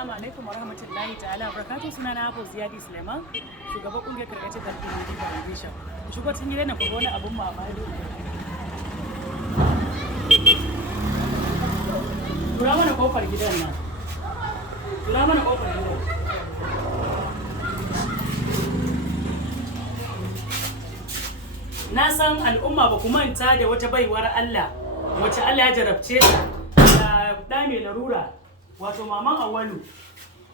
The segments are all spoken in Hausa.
Assalamu alaikum wa rahmatullahi ta'ala wa barakatuh. Suna na Ziyadi Suleiman, shugaban kungiyar karkacin da Community Foundation. Shigo cikin gidan nan ku wani abun mamaki. Tura mana kofar gidan nan. Tura mana kofar gidan. Na san al'umma ba ku manta da wata baiwar Allah wacce Allah ya jarabce ta da ɗa mai larura, wato maman Awwalu,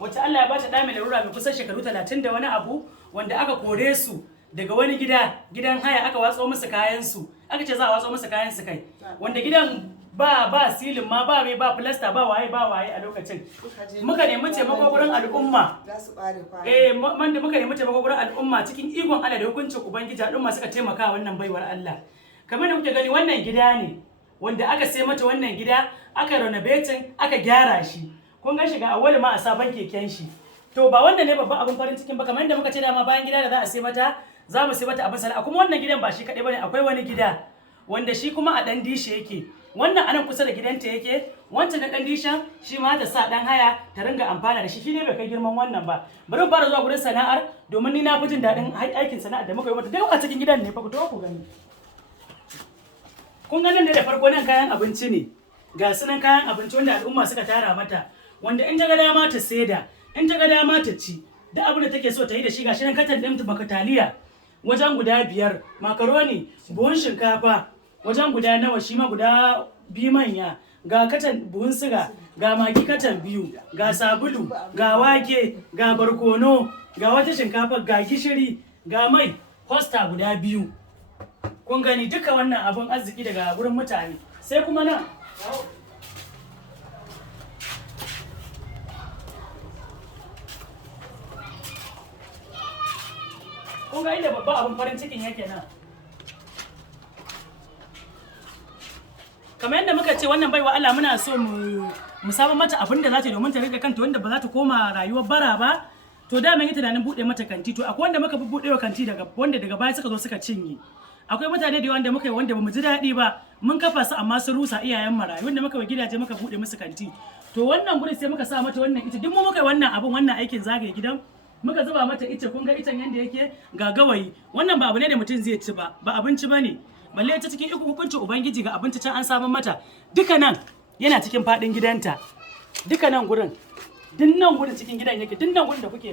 wacce Allah ya bata ɗa mai larura mai kusan shekaru 30 da wani abu, wanda aka kore su daga wani gidan haya, aka watso musu kayan su, aka ce za a watso musu kayan su kai, wanda gidan ba silin ma, ba mai, ba plaster, ba waye a lokacin. Muka nemi taimako gurin al'umma, muka nemi taimako gurin al'umma cikin ikon Allah da hukuncin Ubangiji, al'umma suka taimaka wannan baiwar Allah. Kamar da kuke gani, wannan gida ne wanda aka sai mata, wannan gida aka renovating, aka gyara shi. Kun ga shiga Awwalu ma a sabon keken shi. To ba wannan ne babban abin farin cikin ba, kamar yadda muka ce dama bayan gida da za a sai mata, za mu sai mata abin sana'a. Kuma wannan gidan ba shi kaɗai bane, akwai wani gida wanda shi kuma a ɗan dishe yake. Wannan anan kusa da gidanta yake, wancan na ɗan dishen shi ma ta sa ɗan haya ta ringa amfana da shi. Shi ne bai kai girman wannan ba. Bari mu fara zuwa gurin sana'ar, domin ni na fi jin daɗin aikin sana'ar da muka yi mata. Duk a cikin gidan ne fa, ku to ku gani. Kun ga nan ne da farko, nan kayan abinci ne. Ga sunan kayan abinci wanda al'umma suka tara mata, wanda in ta ga dama ta saida, in ta ga dama ta ci, da abin da take so ta yi da shi. Gashi nan katan ɗin taliya wajen guda 5, makaroni, buhun shinkafa wajen guda nawa, shi ma guda 2 manya, ga katan buhun siga, ga magi katan 2, ga sabulu, ga wake, ga barkono, ga wata shinkafa, ga gishiri, ga mai, hosta guda 2. Kun gani duka wannan abun arziki daga wurin mutane. Sai kuma nan kun ga inda babba abin farin cikin yake nan. Kamar yadda muka ce, wannan baiwa Allah muna so mu samu mata abin da za ta yi domin ta rike kanta, wanda ba za ta koma rayuwar bara ba. To da mun yi tunanin bude mata kanti, to akwai wanda muka bude wa kanti wanda daga baya suka zo suka cinye. Akwai mutane da wanda muka yi wanda bamu ji daɗi ba, mun kafa su amma sun rusa iyayen marayu, wanda muka yi gidaje muka bude musu kanti. To wannan gurin sai muka sa mata wannan ita, duk mu muka yi wannan abun, wannan aikin zagaye gidan, muka zuba mata ita. Kun ga itan yanda yake, ga gawayi. Wannan ba abu ne da mutum zai ci ba, ba abinci bane, balle ta cikin hukuncin Ubangiji ga abinci can an samu mata. Duka nan yana cikin fadin gidanta, duka nan gurin, duk nan gurin cikin gidan yake, duk nan gurin da kuke